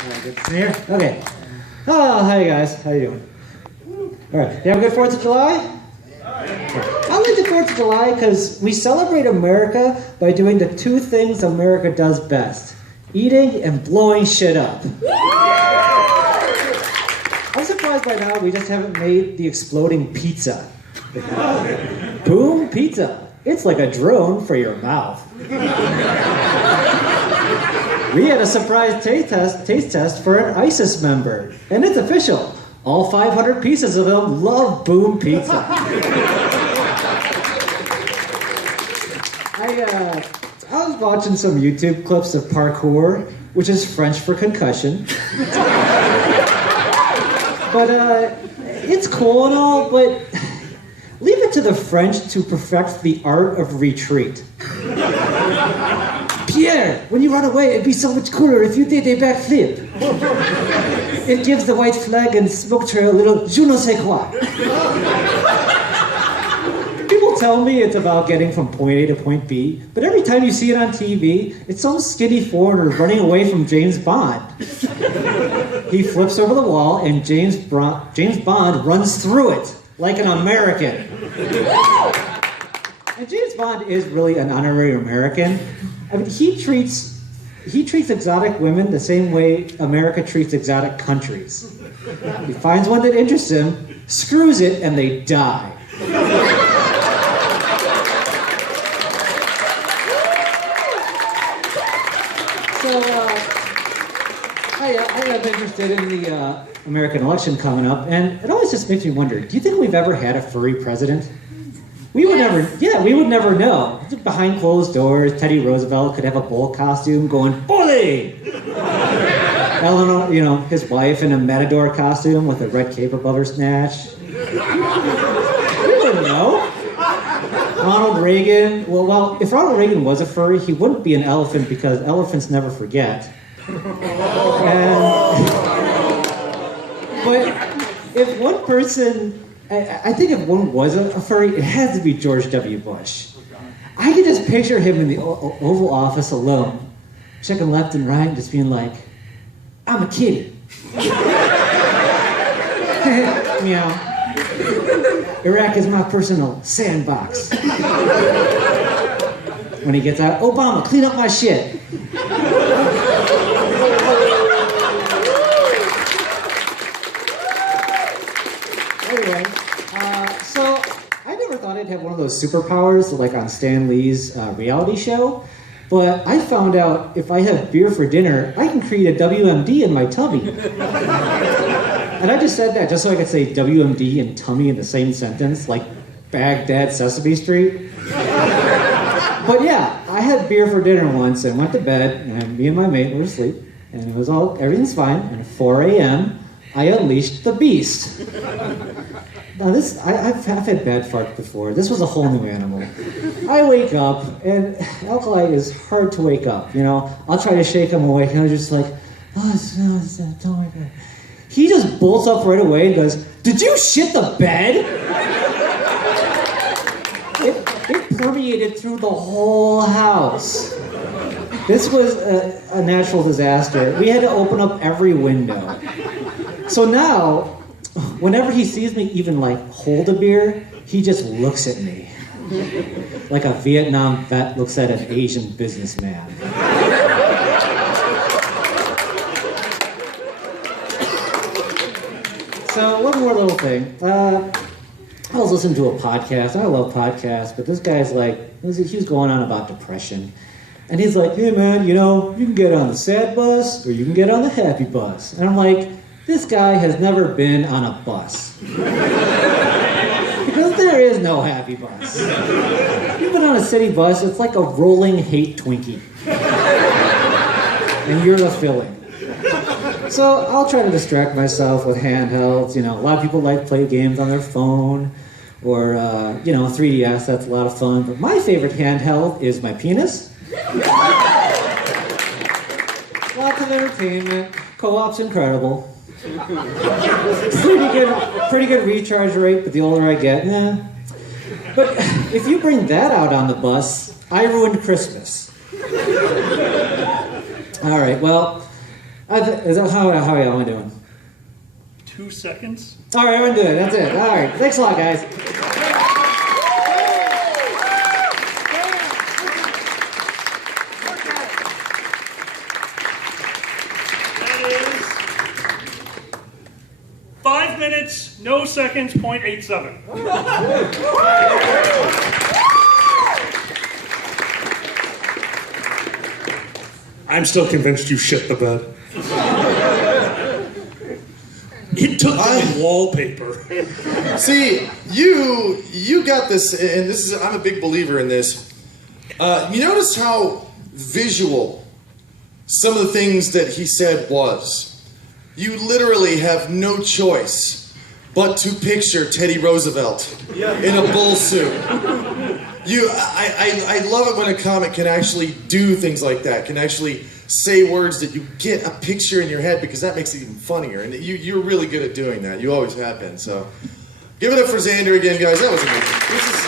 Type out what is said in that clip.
Good to see you. Okay. Oh, hi guys. How you doing? All right. You have a good 4th of July? I like the 4th of July because we celebrate America by doing the two things America does best. Eating and blowing shit up. I'm surprised by now we just haven't made the exploding pizza. Boom pizza. It's like a drone for your mouth. We had a surprise taste test for an ISIS member, and it's official. All 500 pieces of them love Boom Pizza. I was watching some YouTube clips of parkour, which is French for concussion. But it's cool and all, but leave it to the French to perfect the art of retreat. Pierre, when you run away, it'd be so much cooler if you did a backflip. It gives the white flag and smoke trail a little je ne sais quoi. People tell me it's about getting from point A to point B, but every time you see it on TV, it's some skinny foreigner running away from James Bond. He flips over the wall and James Bond runs through it like an American. And James Bond is really an honorary American. I mean, he treats exotic women the same way America treats exotic countries. He finds one that interests him, screws it, and they die. So, I got interested in the American election coming up, and it always just makes me wonder, do you think we've ever had a furry president? We would never know. Behind closed doors, Teddy Roosevelt could have a bull costume going, bully! Eleanor, his wife in a matador costume with a red cape above her snatch. We wouldn't know. Ronald Reagan, well, if Ronald Reagan was a furry, he wouldn't be an elephant because elephants never forget. But if one person... I think if one was a furry, it has to be George W. Bush. I can just picture him in the Oval Office alone, checking left and right, just being like, I'm a kitty. Meow. Iraq is my personal sandbox. When he gets out, Obama, clean up my shit. Anyway, so I never thought I'd have one of those superpowers like on Stan Lee's reality show, but I found out if I have beer for dinner, I can create a WMD in my tummy. And I just said that just so I could say WMD and tummy in the same sentence, like Baghdad Sesame Street. But yeah, I had beer for dinner once and went to bed, and me and my mate were asleep, and everything's fine, and at 4 a.m., I unleashed the beast. Now I've had bad farts before. This was a whole new animal. I wake up, and Alkali is hard to wake up, I'll try to shake him awake, and I'm just like, oh, don't wake up. He just bolts up right away and goes, did you shit the bed? It permeated through the whole house. This was a natural disaster. We had to open up every window. So now, whenever he sees me even hold a beer, he just looks at me. Like a Vietnam vet looks at an Asian businessman. So one more little thing. I was listening to a podcast. I love podcasts, but this guy's he was going on about depression. And he's like, hey man, you can get on the sad bus or you can get on the happy bus. And I'm like, this guy has never been on a bus. Because there is no happy bus. You've been on a city bus, it's like a rolling hate Twinkie. And you're the filling. So I'll try to distract myself with handhelds. A lot of people like to play games on their phone. Or, 3DS, that's a lot of fun. But my favorite handheld is my penis. Lots of entertainment. Co-op's incredible. Pretty good recharge rate, but the older I get, But if you bring that out on the bus, I ruined Christmas. All right, well, Is that how are y'all doing? 2 seconds. All right, everyone do it. That's it. All right. Thanks a lot, guys. That is 5 minutes, no seconds, 0.87. I'm still convinced you shit the bed. It took the wallpaper. See, you got this, and this is, I'm a big believer in this. You notice how visual some of the things that he said was. You literally have no choice but to picture Teddy Roosevelt in a bull suit. I love it when a comic can actually do things like that, can actually say words that you get a picture in your head, because that makes it even funnier. And you're really good at doing that. You always have been. So give it up for Xander again, guys. That was amazing.